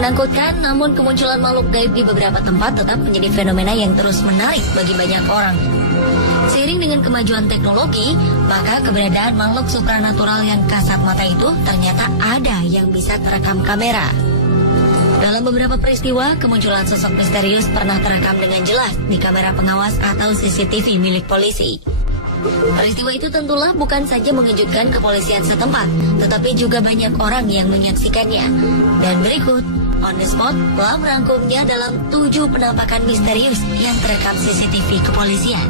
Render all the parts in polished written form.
menakutkan, namun kemunculan makhluk gaib di beberapa tempat tetap menjadi fenomena yang terus menarik bagi banyak orang. Seiring dengan kemajuan teknologi, maka keberadaan makhluk supranatural yang kasat mata itu ternyata ada yang bisa terekam kamera. Dalam beberapa peristiwa, kemunculan sosok misterius pernah terekam dengan jelas di kamera pengawas atau CCTV milik polisi. Peristiwa itu tentulah bukan saja mengejutkan kepolisian setempat, tetapi juga banyak orang yang menyaksikannya. Dan berikut, on the spot, telah merangkumnya dalam 7 penampakan misterius yang terekam CCTV kepolisian.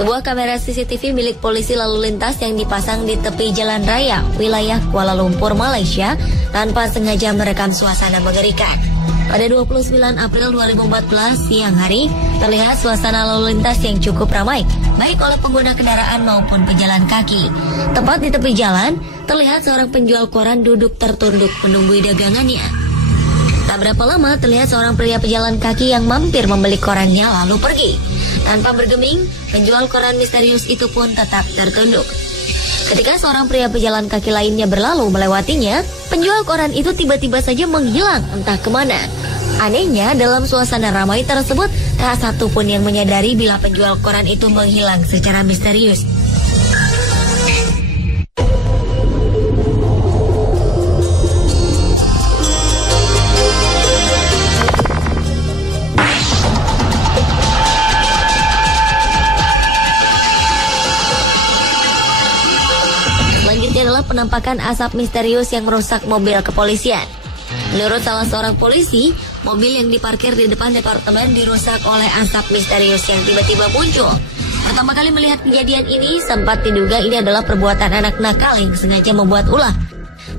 Sebuah kamera CCTV milik polisi lalu lintas yang dipasang di tepi jalan raya wilayah Kuala Lumpur, Malaysia tanpa sengaja merekam suasana mengerikan. Pada 29 April 2014 siang hari, terlihat suasana lalu lintas yang cukup ramai, baik oleh pengguna kendaraan maupun pejalan kaki. Tepat di tepi jalan, terlihat seorang penjual koran duduk tertunduk menunggu dagangannya. Tak berapa lama, terlihat seorang pria pejalan kaki yang mampir membeli korannya lalu pergi. Tanpa bergeming, penjual koran misterius itu pun tetap tertunduk. Ketika seorang pria pejalan kaki lainnya berlalu melewatinya, penjual koran itu tiba-tiba saja menghilang entah kemana. Anehnya, dalam suasana ramai tersebut, tak satu pun yang menyadari bila penjual koran itu menghilang secara misterius. Adalah penampakan asap misterius yang merusak mobil kepolisian. Menurut salah seorang polisi, mobil yang diparkir di depan departemen dirusak oleh asap misterius yang tiba-tiba muncul. Pertama kali melihat kejadian ini, sempat diduga ini adalah perbuatan anak nakal yang sengaja membuat ulah.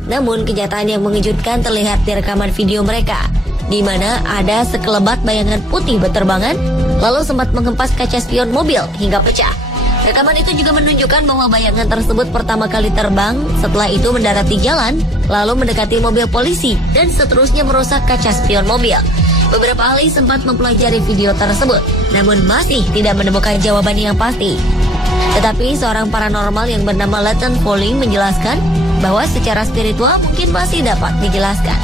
Namun kenyataan yang mengejutkan terlihat di rekaman video mereka, di mana ada sekelebat bayangan putih berterbangan, lalu sempat menghempas kaca spion mobil hingga pecah. Rekaman itu juga menunjukkan bahwa bayangan tersebut pertama kali terbang, setelah itu mendarat di jalan, lalu mendekati mobil polisi, dan seterusnya merusak kaca spion mobil. Beberapa ahli sempat mempelajari video tersebut, namun masih tidak menemukan jawaban yang pasti. Tetapi seorang paranormal yang bernama Leighton Fowling menjelaskan bahwa secara spiritual mungkin masih dapat dijelaskan.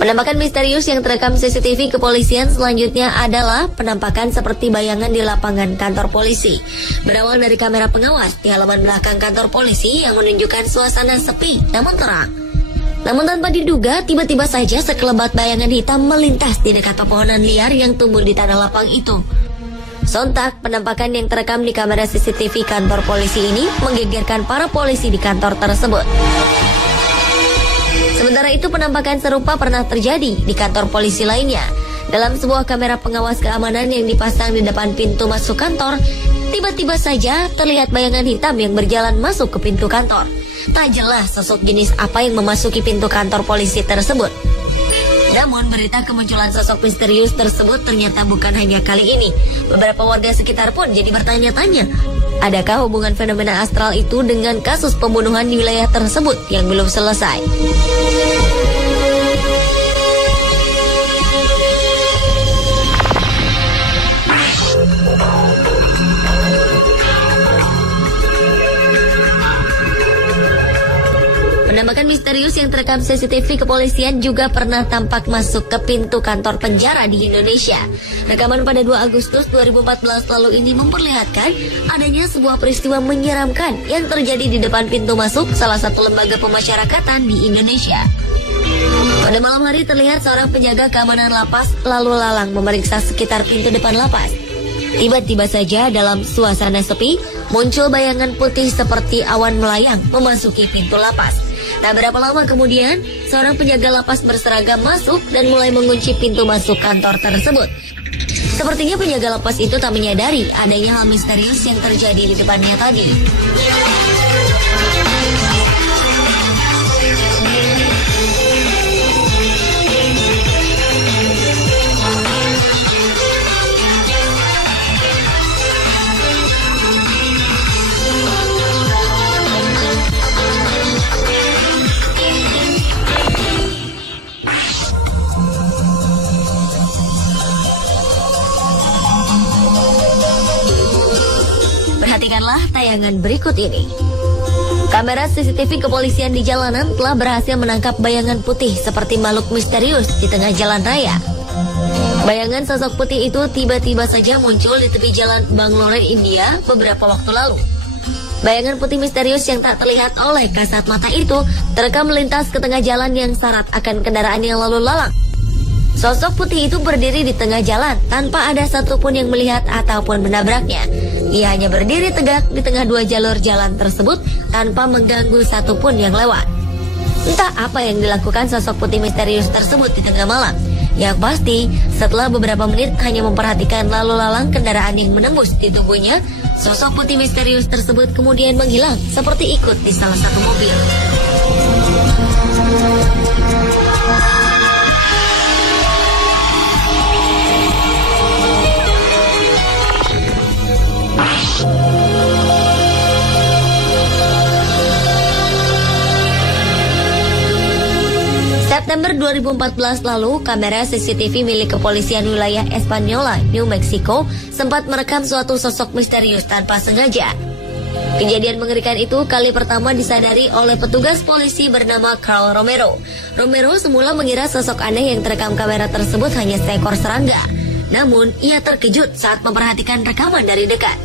Penampakan misterius yang terekam CCTV kepolisian selanjutnya adalah penampakan seperti bayangan di lapangan kantor polisi. Berawal dari kamera pengawas di halaman belakang kantor polisi yang menunjukkan suasana sepi namun terang. Namun tanpa diduga, tiba-tiba saja sekelebat bayangan hitam melintas di dekat pepohonan liar yang tumbuh di tanah lapang itu. Sontak, penampakan yang terekam di kamera CCTV kantor polisi ini menggegerkan para polisi di kantor tersebut. Sementara itu, penampakan serupa pernah terjadi di kantor polisi lainnya. Dalam sebuah kamera pengawas keamanan yang dipasang di depan pintu masuk kantor, tiba-tiba saja terlihat bayangan hitam yang berjalan masuk ke pintu kantor. Tak jelas sosok jenis apa yang memasuki pintu kantor polisi tersebut. Namun, berita kemunculan sosok misterius tersebut ternyata bukan hanya kali ini. Beberapa warga sekitar pun jadi bertanya-tanya, adakah hubungan fenomena astral itu dengan kasus pembunuhan di wilayah tersebut yang belum selesai? Penampakan misterius yang terekam CCTV kepolisian juga pernah tampak masuk ke pintu kantor penjara di Indonesia. Rekaman pada 2 Agustus 2014 lalu ini memperlihatkan adanya sebuah peristiwa menyeramkan yang terjadi di depan pintu masuk salah satu lembaga pemasyarakatan di Indonesia. Pada malam hari terlihat seorang penjaga keamanan lapas lalu lalang memeriksa sekitar pintu depan lapas. Tiba-tiba saja dalam suasana sepi, muncul bayangan putih seperti awan melayang memasuki pintu lapas. Tak berapa lama kemudian, seorang penjaga lapas berseragam masuk dan mulai mengunci pintu masuk kantor tersebut. Sepertinya penjaga lapas itu tak menyadari adanya hal misterius yang terjadi di depannya tadi. Saksikanlah tayangan berikut ini. Kamera CCTV kepolisian di jalanan telah berhasil menangkap bayangan putih seperti makhluk misterius di tengah jalan raya. Bayangan sosok putih itu tiba-tiba saja muncul di tepi jalan Bangalore, India beberapa waktu lalu. Bayangan putih misterius yang tak terlihat oleh kasat mata itu terekam melintas ke tengah jalan yang syarat akan kendaraan yang lalu lalang. Sosok putih itu berdiri di tengah jalan tanpa ada satupun yang melihat ataupun menabraknya. Ia hanya berdiri tegak di tengah dua jalur jalan tersebut tanpa mengganggu satupun yang lewat. Entah apa yang dilakukan sosok putih misterius tersebut di tengah malam. Yang pasti, setelah beberapa menit hanya memperhatikan lalu lalang kendaraan yang menembus di tubuhnya, sosok putih misterius tersebut kemudian menghilang seperti ikut di salah satu mobil. September 2014 lalu, kamera CCTV milik kepolisian wilayah Espanola, New Mexico, sempat merekam suatu sosok misterius tanpa sengaja. Kejadian mengerikan itu kali pertama disadari oleh petugas polisi bernama Carl Romero. Romero semula mengira sosok aneh yang terekam kamera tersebut hanya seekor serangga. Namun, ia terkejut saat memperhatikan rekaman dari dekat.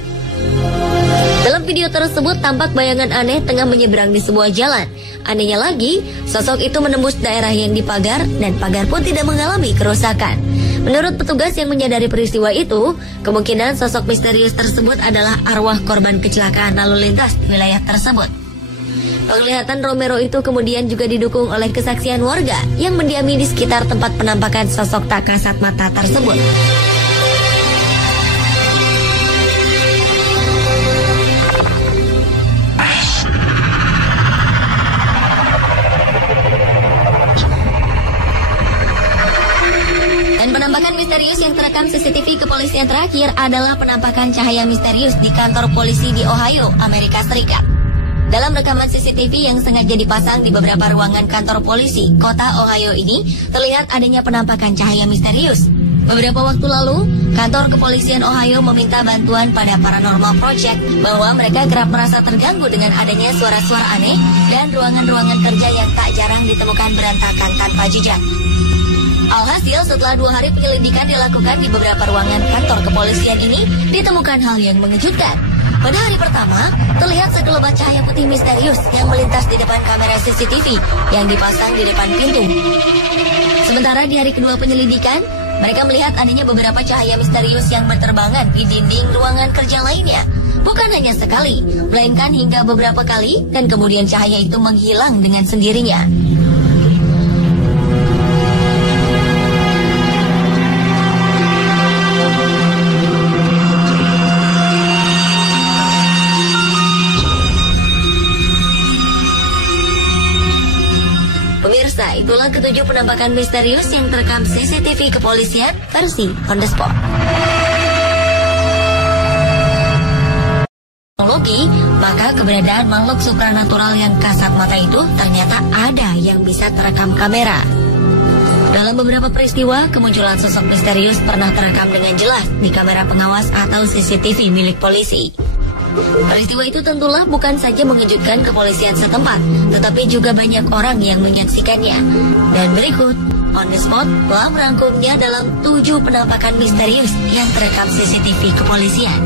Dalam video tersebut tampak bayangan aneh tengah menyeberang di sebuah jalan. Anehnya lagi, sosok itu menembus daerah yang dipagar dan pagar pun tidak mengalami kerusakan. Menurut petugas yang menyadari peristiwa itu, kemungkinan sosok misterius tersebut adalah arwah korban kecelakaan lalu lintas di wilayah tersebut. Penglihatan Romero itu kemudian juga didukung oleh kesaksian warga yang mendiami di sekitar tempat penampakan sosok tak kasat mata tersebut. Penampakan misterius yang terekam CCTV kepolisian terakhir adalah penampakan cahaya misterius di kantor polisi di Ohio, Amerika Serikat. Dalam rekaman CCTV yang sengaja dipasang di beberapa ruangan kantor polisi kota Ohio ini, terlihat adanya penampakan cahaya misterius. Beberapa waktu lalu, kantor kepolisian Ohio meminta bantuan pada Paranormal Project bahwa mereka kerap merasa terganggu dengan adanya suara-suara aneh dan ruangan-ruangan kerja yang tak jarang ditemukan berantakan tanpa jejak. Alhasil, setelah 2 hari penyelidikan dilakukan di beberapa ruangan kantor kepolisian ini, ditemukan hal yang mengejutkan. Pada hari pertama, terlihat sekelebat cahaya putih misterius yang melintas di depan kamera CCTV yang dipasang di depan pintu. Sementara di hari kedua penyelidikan, mereka melihat adanya beberapa cahaya misterius yang berterbangan di dinding ruangan kerja lainnya. Bukan hanya sekali, melainkan hingga beberapa kali, dan kemudian cahaya itu menghilang dengan sendirinya. Itulah ketujuh penampakan misterius yang terekam CCTV kepolisian versi on the spot. Teknologi, maka keberadaan makhluk supranatural yang kasat mata itu ternyata ada yang bisa terekam kamera. Dalam beberapa peristiwa, kemunculan sosok misterius pernah terekam dengan jelas di kamera pengawas atau CCTV milik polisi. Peristiwa itu tentulah bukan saja mengejutkan kepolisian setempat, tetapi juga banyak orang yang menyaksikannya. Dan berikut, on the spot telah merangkumnya dalam 7 penampakan misterius yang terekam CCTV kepolisian.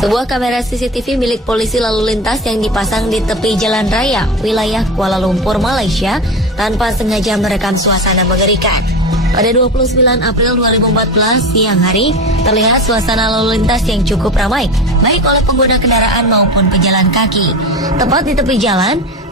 Sebuah kamera CCTV milik polisi lalu lintas yang dipasang di tepi jalan raya wilayah Kuala Lumpur, Malaysia tanpa sengaja merekam suasana mengerikan. Pada 29 April 2014 siang hari, terlihat suasana lalu lintas yang cukup ramai, baik oleh pengguna kendaraan maupun pejalan kaki. Tepat di tepi jalan,